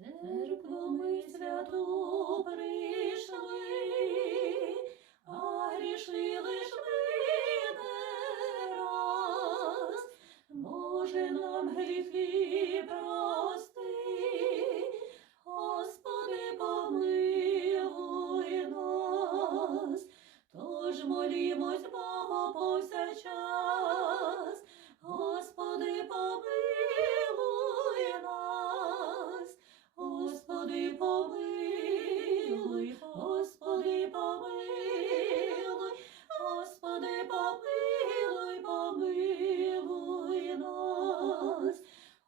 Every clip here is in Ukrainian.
Церкву ми святу прийшли, а грішили лиш ми не раз. Може нам гріхи прости, Господи, помилуй нас, тож молімось Господи, помилуй, Господи, помилуй, Господи, помилуй, помилуй нас,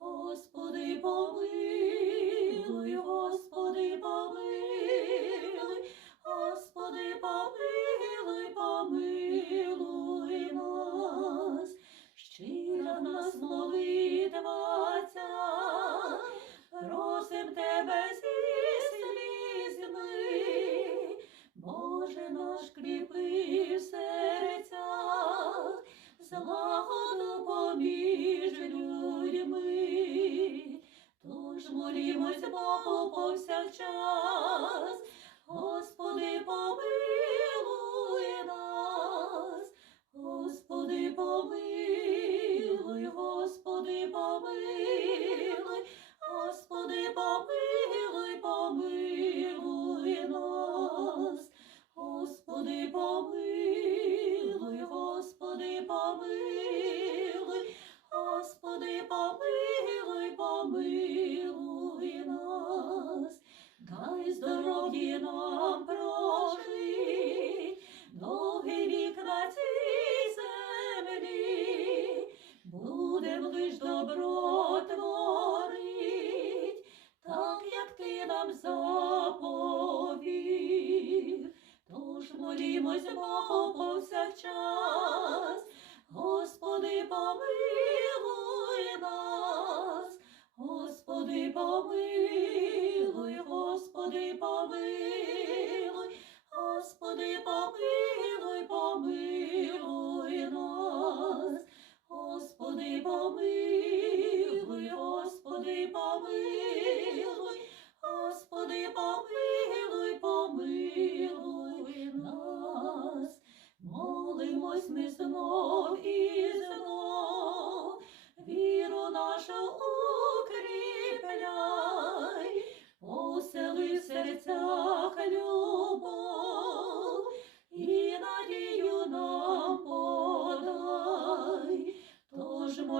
Господи, помилуй, Господи, помилуй, Господи, помилуй, помилуй нас, щира нас молитва ця, просим Тебе молімось Богу повсякчас, нам прожить, довгий вік на цій землі, будем лиш добро творить, так як ти нам заповів. Тож молімось Богу повсякчас, Господи, помилуй нас, Господи, помилуй, помилуй, помилуй нас, Господи, помилуй, Господи, помилуй, Господи, помилуй, помилуй нас, молимось ми знов і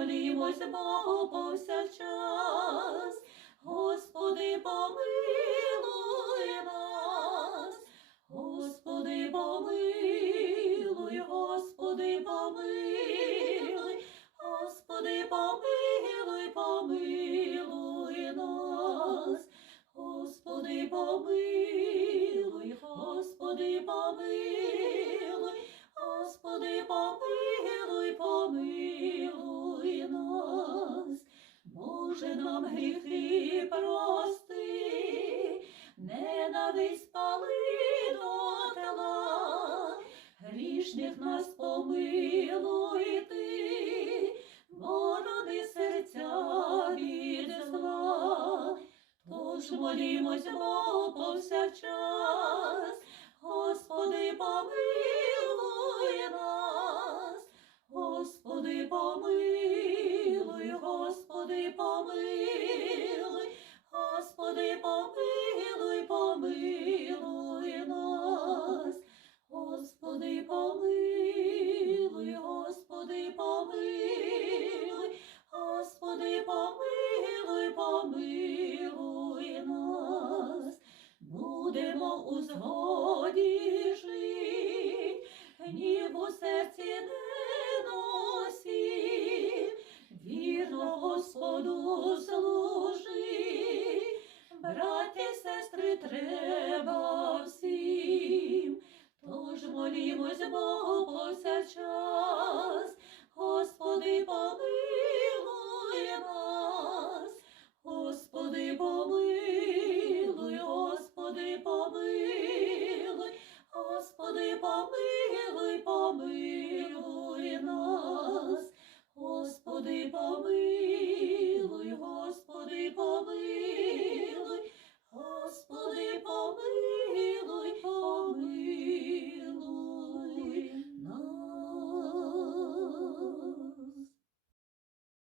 молімось Богу повсякчас, Господи, помилуй нас, Господи, помилуй, Господи, помилуй, Господи, помилуй, помилуй нам гріхи прости, ненависть пали дотла, грішних нас помилуй ти, борони серця від зла. Тож молімось Богу повсякчас, Господи, помилуй помилуй, нас, будемо у згоді жить, гнів у серці не носі, вірно Господу служи, браття й сестри треба всім, тож молімось Богу повсякчас, home